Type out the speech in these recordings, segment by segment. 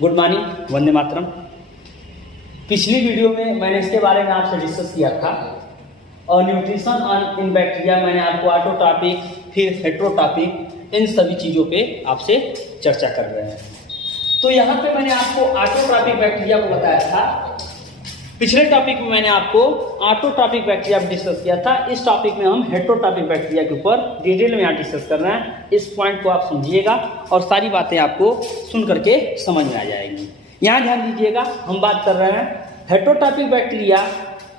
Good morning, Vande Mataram. पिछली video में मैंने इसके बारे में आपसे डिस्कस किया था और न्यूट्रिशन इन बैक्टीरिया मैंने आपको ऑटोट्रॉपिक फिर हेटेरोट्रॉपिक इन सभी चीज़ों पे आपसे चर्चा कर रहे हैं। तो यहाँ पे मैंने आपको ऑटोट्रॉपिक बैक्टीरिया को बताया था। पिछले टॉपिक में मैंने आपको ऑटोट्रॉपिक बैक्टीरिया डिस्कस किया था। इस टॉपिक में हम हेटेरोट्रॉपिक बैक्टीरिया के ऊपर डिटेल में यहाँ डिस्कस कर रहे हैं। इस पॉइंट को आप समझिएगा और सारी बातें आपको सुन करके समझ में आ जाएंगी। यहाँ ध्यान दीजिएगा, हम बात कर रहे हैं हेटेरोट्रॉपिक बैक्टीरिया।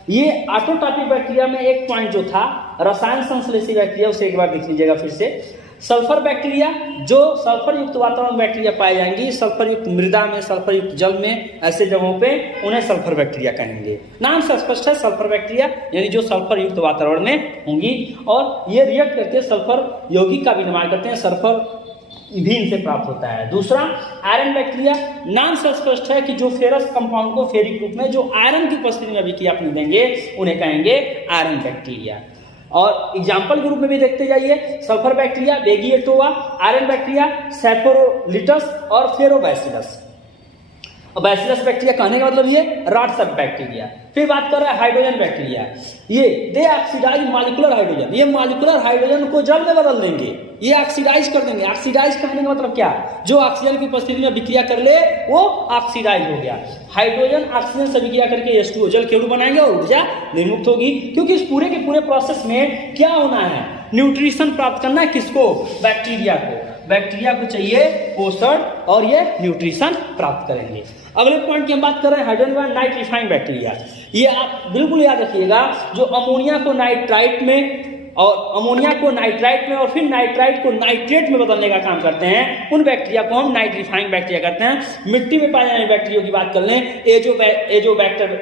ये ऑटोट्रॉपिक बैक्टीरिया में एक पॉइंट जो था रसायन संश्लेषी बैक्टीरिया, उसे एक बार देख लीजिएगा फिर से। सल्फर बैक्टीरिया, जो सल्फर युक्त वातावरण में बैक्टीरिया पाए जाएंगी, सल्फर युक्त मृदा में, सल्फर युक्त जल में, ऐसे जगहों पे उन्हें सल्फर बैक्टीरिया कहेंगे। नाम से स्पष्ट है, सल्फर बैक्टीरिया यानी जो सल्फर युक्त वातावरण में होंगी और ये रिएक्ट करके सल्फर यौगिक का भी निर्माण करते हैं। सल्फर भी इनसे प्राप्त होता है। दूसरा आयरन बैक्टीरिया, नाम से स्पष्ट है कि जो फेरस कंपाउंड को फेरिक रूप में जो आयरन की उपस्थिति में अभिक्रिया अपनी देंगे उन्हें कहेंगे आयरन बैक्टीरिया। और एग्जाम्पल के रूप में भी देखते जाइए, सल्फर बैक्टीरिया, बेगिएटोवा, आयरन बैक्टीरिया, सैपोरोलिटस और फेरोबैसिलस। बैसिलस बैक्टीरिया कहने का मतलब ये रॉड सब बैक्टीरिया। फिर बात कर रहे हैं हाइड्रोजन बैक्टीरिया। ये दे ऑक्सीडाइज मॉलिक्यूलर हाइड्रोजन, ये मॉलिक्यूलर हाइड्रोजन को जल में बदल देंगे, ये ऑक्सीडाइज कर देंगे। ऑक्सीडाइज कहने का मतलब क्या? जो ऑक्सीजन की उपस्थिति में विक्रिया कर ले वो ऑक्सीडाइज हो गया। हाइड्रोजन ऑक्सीजन से विक्रिया करके H2O जल के अणु बनाएंगे और ऊर्जा निर्मुक्त होगी। क्योंकि इस पूरे के पूरे प्रोसेस में क्या होना है? न्यूट्रिशन प्राप्त करना है। किसको? बैक्टीरिया को। बैक्टीरिया को चाहिए पोषण और ये न्यूट्रिशन प्राप्त करेंगे। अगले पॉइंट की हम बात कर रहे हैं हाइड्रोजन नाइट्रीफाइंग बैक्टीरिया। ये आप बिल्कुल याद रखिएगा, जो अमोनिया को नाइट्राइट में और अमोनिया को नाइट्राइट में और फिर नाइट्राइट को नाइट्रेट में बदलने का काम करते हैं, उन बैक्टीरिया को हम नाइट्रीफाइंग बैक्टीरिया कहते हैं। मिट्टी में पाए जाने वाले बैक्टीरिया की बात कर लें, एजोबैक्टर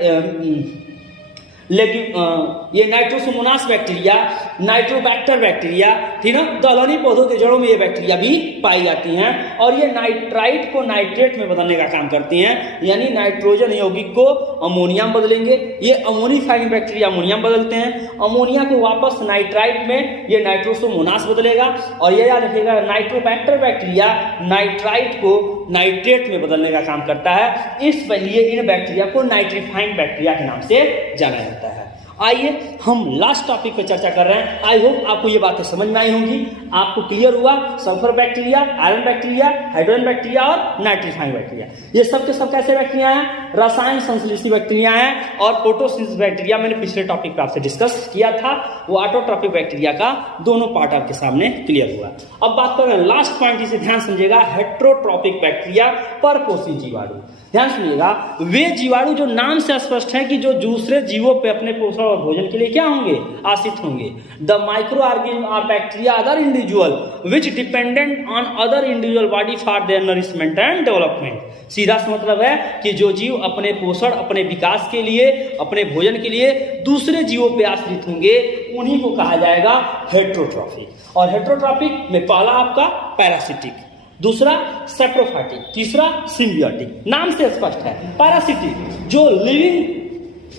ये नाइट्रोसोमोनास बैक्टीरिया, नाइट्रोबैक्टर बैक्टीरिया, ठीक ना, दलहनी पौधों के जड़ों में ये बैक्टीरिया भी पाई जाती हैं और ये नाइट्राइट को नाइट्रेट में बदलने का काम करती हैं। यानी नाइट्रोजन यौगिक को अमोनिया में बदलेंगे। ये अमोनिफाइंग बैक्टीरिया अमोनिया में बदलते हैं। अमोनिया को वापस नाइट्राइट में ये नाइट्रोसोमोनास बदलेगा। और ये याद रखिएगा, नाइट्रोबैक्टर बैक्टीरिया नाइट्राइट को नाइट्रेट में बदलने का काम करता है। इसलिए इन बैक्टीरिया को नाइट्रीफाइंग बैक्टीरिया के नाम से जाना जाता है। आइए हम लास्ट टॉपिक पे चर्चा कर रहे हैं। आई होप आपको ये बातें समझ में आई होंगी, आपको क्लियर हुआ। Sulphur bacteria, iron bacteria, hydrogen bacteria और नाइट्रीफाइंग बैक्टीरिया, ये सब के सब कैसे बैक्टीरिया हैं? रसायन संश्लेषी बैक्टीरिया हैं। और फोटोसिंथेसिस बैक्टीरिया मैंने पिछले टॉपिक पे आपसे डिस्कस किया था, वो ऑटोट्रॉपिक बैक्टीरिया का दोनों पार्ट आपके सामने क्लियर हुआ। अब बात कर रहे हैं लास्ट पॉइंट, इसे ध्यान समझिएगा, हेटेरोट्रॉपिक बैक्टीरिया, परपोषी जीवाणु। ध्यान सुनिएगा, वे जीवाणु जो नाम से स्पष्ट है कि जो दूसरे जीवों पे अपने पोषण और भोजन के लिए क्या होंगे? आश्रित होंगे। द माइक्रो ऑर्गेनिज्म और bacteria other individual which dependent on other individual body for their nourishment and development. सीधा सा मतलब है कि जो जीव अपने पोषण, अपने विकास के लिए, अपने भोजन के लिए दूसरे जीवों पे आश्रित होंगे, उन्हीं को कहा जाएगा हेटेरोट्रॉपिक। और हेटेरोट्रॉपिक में पहला आपका पैरासिटिक, दूसरा सेप्रोफाइटिक, तीसरा सिम्बियोटिक। नाम से स्पष्ट है। पैरासिटिक जो लिविंग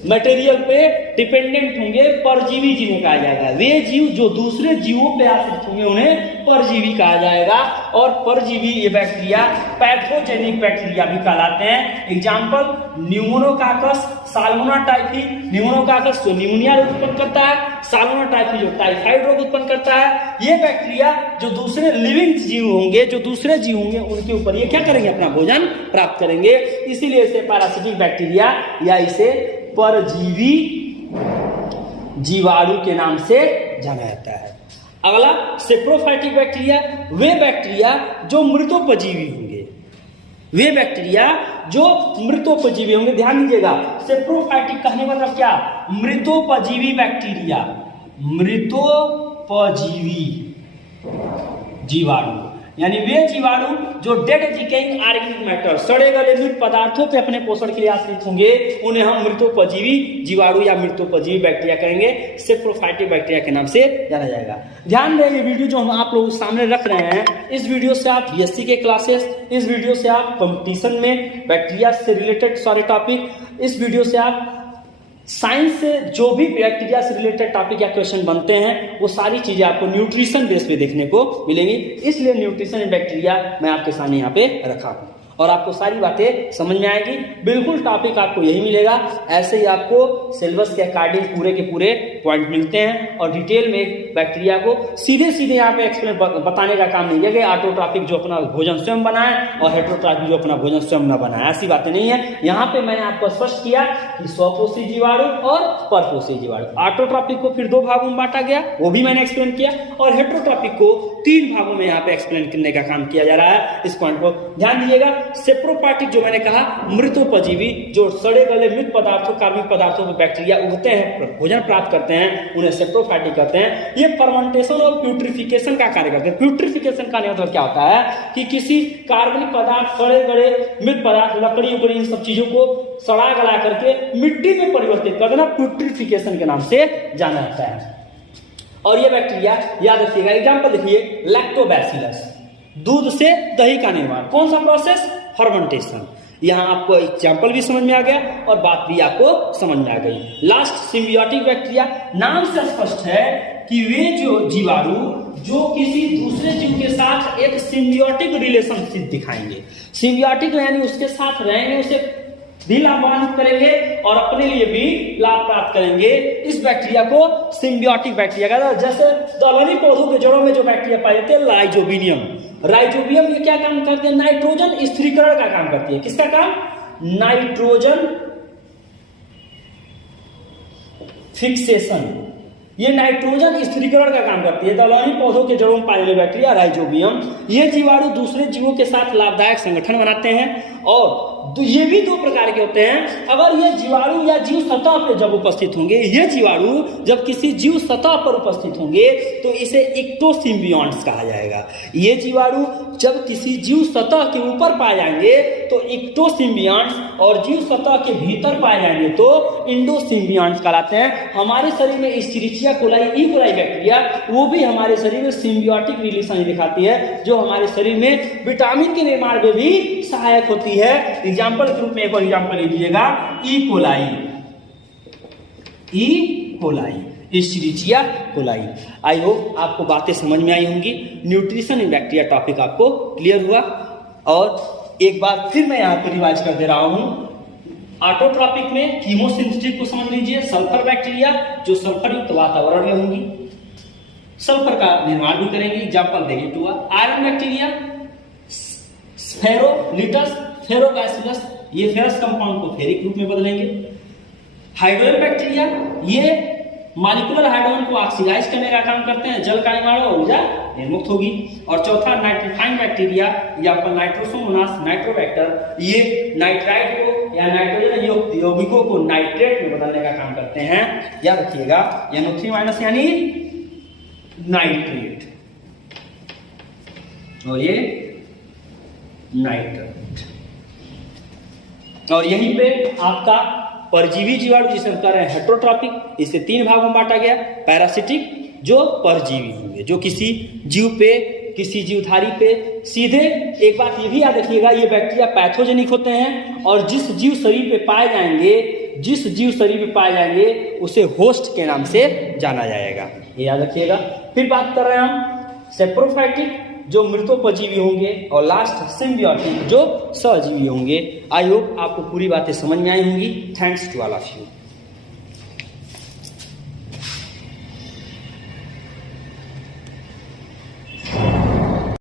मटेरियल पे डिपेंडेंट होंगे, परजीवी जिन्हें कहा जाएगा। वे जीव जो दूसरे जीवों पे आश्रित होंगे उन्हें परजीवी कहा जाएगा। और परजीवी ये बैक्टीरिया पैथोजेनिक बैक्टीरिया भी कहलाते हैं। Example न्यूमोनोकाकस, साल्मोना typhi. न्यूमोनोकाकस जो निमोनिया रोग उत्पन्न करता है, साल्मोना टाइफी जो टाइफाइड रोग उत्पन्न करता है। ये बैक्टीरिया जो दूसरे लिविंग जीव होंगे, जो दूसरे जीव होंगे, उनके ऊपर ये क्या करेंगे? अपना भोजन प्राप्त करेंगे। इसीलिए इसे पैरासिटिक बैक्टीरिया या इसे परजीवी जीवाणु के नाम से जाना जाता है। अगला सेप्रोफाइटिक बैक्टीरिया, वे बैक्टीरिया जो मृतोपजीवी होंगे। वे बैक्टीरिया जो मृतोपजीवी होंगे। ध्यान दीजिएगा, सेप्रोफाइटिक कहने का मतलब क्या? मृतोपजीवी बैक्टीरिया, मृतोपजीवी जीवाणु, यानी वे जीवाणु जो डेड डिकेइंग ऑर्गेनिक मैटर, सड़े गले मृत पदार्थों पे अपने पोषण के लिए आश्रित होंगे, उन्हें हम मृतोपजीवी जीवाणु या मृतोपजीवी बैक्टीरिया कहेंगे। सेप्रोफाइटिक बैक्टीरिया के नाम से जाना जाएगा। ध्यान दें, ये वीडियो जो हम आप लोगों के सामने रख रहे हैं, इस वीडियो से आप बीएससी के क्लासेस, इस वीडियो से आप कंपटीशन में बैक्टीरिया से रिलेटेड सारे टॉपिक, इस वीडियो से आप साइंस से जो भी बैक्टीरिया से रिलेटेड टॉपिक या क्वेश्चन बनते हैं, वो सारी चीजें आपको न्यूट्रिशन बेस पे देखने को मिलेंगी। इसलिए न्यूट्रिशन इन बैक्टीरिया मैं आपके सामने यहाँ पे रखा हूँ। और आपको सारी बातें समझ में आएगी। बिल्कुल टॉपिक आपको यही मिलेगा, ऐसे ही आपको सिलेबस के अकॉर्डिंग पूरे के पूरे पॉइंट मिलते हैं और डिटेल में बैक्टीरिया को सीधे सीधे यहाँ पे एक्सप्लेन बताने का काम नहीं है कि ऑटोट्रॉपिक जो अपना भोजन स्वयं बनाए और हेटेरोट्रॉपिक जो अपना भोजन स्वयं न बनाए, ऐसी बातें नहीं है। यहाँ पे मैंने आपको स्पष्ट किया कि स्वपोषी जीवाणु और परपोषी जीवाणु। ऑटोट्रॉपिक को फिर 2 भागों में बांटा गया, वो भी मैंने एक्सप्लेन किया, और हेटेरोट्रॉपिक को 3 भागों में यहाँ पे एक्सप्लेन करने का काम किया जा रहा है। इस पॉइंट को ध्यान दीजिएगा। सेप्रोफाइटिक जो मैंने कहा मृतोपजीवी, जो सड़े गले मृत पदार्थों कार्बनिक पदार्थों में बैक्टीरिया उगते हैं, भोजन प्राप्त करते हैं, उन्हें सेप्रोफाइटिक कहते हैं। ये फर्मेंटेशन और प्यूट्रिफिकेशन का कार्य करते हैं। प्यूट्रिफिकेशन का मतलब क्या होता है कि किसी कार्बनिक पदार्थ, सड़े गले मृत पदार्थ, लकड़ी उकड़ी, इन सब चीजों को सड़ा गला करके मिट्टी में परिवर्तित कर देना, प्यूट्रिफिकेशन के नाम से जाना जाता है। और ये बैक्टीरिया याद रखिएगा, एग्जाम्पल देखिए, लैक्टोबैसिलस, दूध से दही का निर्माण, कौन सा प्रोसेस? फर्मेंटेशन। यहाँ आपको एग्जाम्पल भी समझ में आ गया और बात भी आपको समझ में आ गई। Last, symbiotic bacteria. नाम से स्पष्ट है कि वे जो जीवाणु जो किसी दूसरे जीव के साथ एक सिम्बियोटिक रिलेशनशिप दिखाएंगे। सिम्बियोटिक यानी उसके साथ रहेंगे, उसे भी लाभान्वित करेंगे और अपने लिए भी लाभ प्राप्त करेंगे। इस बैक्टीरिया को सिम्बियोटिक बैक्टीरिया कहते हैं। जैसे दलहनी पौधों के जड़ों में जो बैक्टीरिया पाए जाते हैं, लाइजोबियम। राइजोबियम ये क्या काम करते हैं? नाइट्रोजन स्थिरीकरण का काम करती है। किसका काम? Nitrogen fixation. ये नाइट्रोजन स्थिरीकरण का काम करती है। दलहनी पौधों के जड़ों में पाए जाने बैक्टीरिया राइजोबियम, ये जीवाणु दूसरे जीवों के साथ लाभदायक संगठन बनाते हैं और ये भी 2 प्रकार के होते हैं। अगर ये जीवाणु या जीव सतह पर जब उपस्थित होंगे, ये जीवाणु जब किसी जीव सतह पर उपस्थित होंगे तो इसे इक्टोसिम्बियॉन्ट्स कहा जाएगा। ये जीवाणु जब किसी जीव सतह के ऊपर पाए जाएंगे तो इक्टोसिम्बियॉन्ट्स, और जीव सतह के भीतर पाए जाएंगे तो इंडोसिम्बियॉन्ट्स कहलाते हैं। हमारे शरीर में इस्चेरिचिया कोलाई, ई कोलाई बैक्टीरिया, वो भी हमारे शरीर में सिम्बियोटिक रिलेशन दिखाती है, जो हमारे शरीर में विटामिन के निर्माण में भी सहायक होती है। एग्जाम्पल के रूप में एक और एग्जाम्पल लीजिएगा, E coli, E coli, Escherichia coli. I hope आपको बातें समझ में आई होंगी। न्यूट्रिशन इन बैक्टीरिया टॉपिक आपको क्लियर हुआ। और एक बार फिर मैं यहाँ पे रिवाइज कर दे रहा हूँ। ऑटोट्रॉपिक में कीमोसिंथेटिक को समझ लीजिए, सल्फर बैक्टीरिया जो सल्फर युक्त वातावरण में होंगी, सल्फर का निर्माण भी करेंगे। एग्जाम्पल देखिए 2। आयरन बैक्टीरिया स्फेरोलिटस, फेरोबैसिलस, ये फेरस कंपाउंड को फेरिक रूप में बदलेंगे। हाइड्रोजन बैक्टीरिया ये मॉलिक्यूलर हाइड्रोजन को ऑक्सीडाइज करने का काम करते हैं, जल का निर्माण और ऊर्जा निर्मुक्त होगी। और चौथा, नाइट्रीफाइंग बैक्टीरिया या नाइट्रोसोमोनास नाइट्रोबैक्टर, ये नाइट्राइट को या नाइट्रोजन यौगिकों को नाइट्रेट में बदलने का काम करते हैं। याद रखिएगा, NO3- यानी नाइट्रेट और ये नाइट्रेट। और यहीं पे आपका परजीवी जीवाणु जिसे हम कह रहे हैं हेटेरोट्रॉपिक, इसे 3 भागों में बांटा गया। पैरासिटिक जो परजीवी होंगे, जो किसी जीव पे, किसी जीवधारी पे सीधे, एक बात ये भी याद रखिएगा, ये बैक्टीरिया पैथोजेनिक होते हैं और जिस जीव शरीर पे पाए जाएंगे, जिस जीव शरीर पे पाए जाएंगे उसे होस्ट के नाम से जाना जाएगा, ये याद रखिएगा। फिर बात कर रहे हैं हम सेप्रोफाइटिक जो मृतोपजीवी होंगे और लास्ट सिम्बियोटिक जो सहजीवी होंगे। आई होप आपको पूरी बातें समझ में आई होंगी। Thanks to all of you.